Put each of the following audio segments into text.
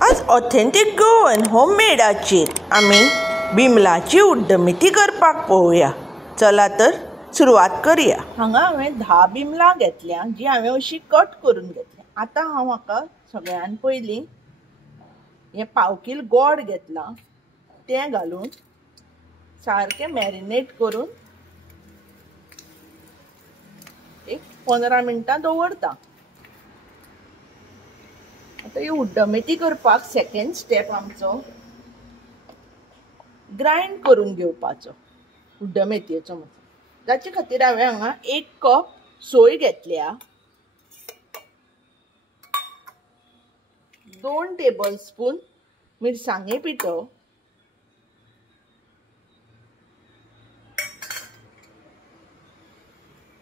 आज ऑथेंटिक गोवन होममेडाचेर आमी बिमलाची उड्डमेथी करपाक पळोवया। चला तर सुरवात करूया। हांगा हांवें 10 बिमलां घेतल्या जी हांवें अशी कट करून घेतल्या। आतां म्हाका सगळ्यान पयलीं हे पाव किल गोड घेतला तें घालून सारकें मॅरिनेट करून एक 15 मिनटां दवरता। आता ही उड्डमेथी करपाक सेकंड स्टेप आमचो ग्राइंड करून घेवपाचो उड्डमेथयेचो मसालो। जाचे खातीर हांवें हांगा 1 कप सोय घेतल्या, 2 टेबलस्पून मिरसांगे पिठो,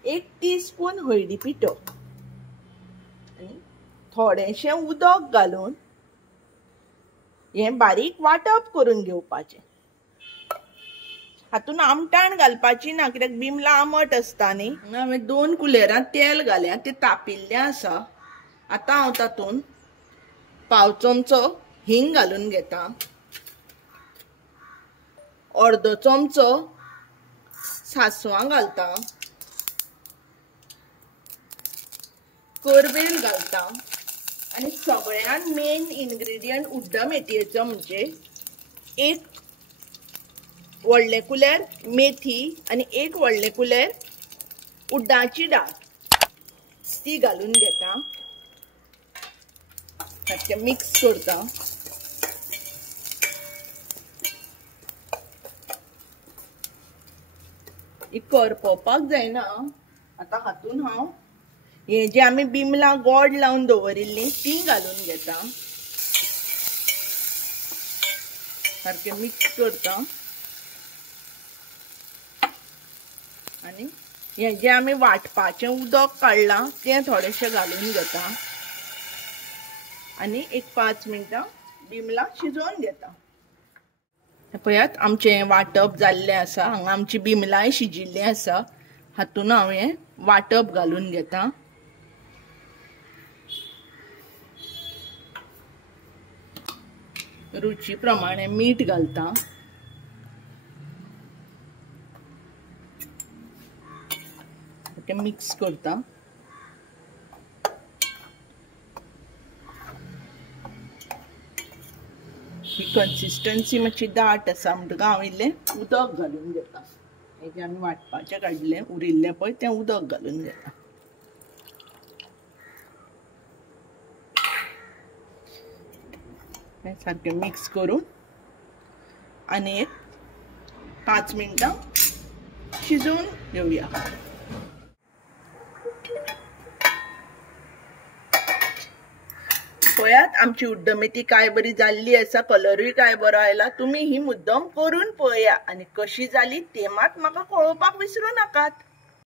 1 टीस्पून हळदी पिठो आनी थोडेशें उदक घालून हें बारीक वांटप करून घेवपाचें। हातून आमटाण घालपाची ना कित्याक बिमलां आंबट आसता न्ही। हांवें 2 कुलेरां तेल घाल्या, तें तापिल्लें आसा। आतां हांव तातूंत पाव चमचो हिंग घालून घेता, अर्दो चमचो सासवां घालता, करवेल घालता आनी सगळ्यान मेन इन्ग्रेडियंट उड्डमेथयेचो म्हणजे 1 व्हडलें कुलेर मेथी आनी 1 व्हडलें कुलेर उड्डाची दाळ ती घालून घेता, सारकें मिक्स करता। ही करपवपाक जायना। आतां हातून हांव हे जे आमी बिमलां गोड लावन दवरिल्लीं ती घालून घेता, सारकें मिक्स करता आनी हे जे आमी वाटपाचें उदक काडलां तें थोडेशें घालून घेता आनी एक 5 मिनटां बिमलां शिजोवन घेता। पळयात आमचें वाटप जाल्लें आसा। हांगा आमची बिमलांय शिजिल्लीं आसा। हातून हांव हें वाटप घालून घेता। रुची प्रमाणे मीठ घालता, मिक्स करता। ही कन्सिस्टन्सी मातशी दाट आसा म्हणटकच हांव इल्लें उदक घालून घेता। हे जे आमी वाटपाचें काडलें उरिल्लें पळय तें उदक घालून घेता। सारकें मिक्स करून आनी एक 5 मिनटां शिजोवन घेवया। पळयात आमची उड्डमेथी काय बरी जाल्ली आसा, कलरूय काय बरो आयला। तुमी ही मुद्दम करून पळया आनी कशी जाली तें मात म्हाका कळोवपाक विसरूं नाकात।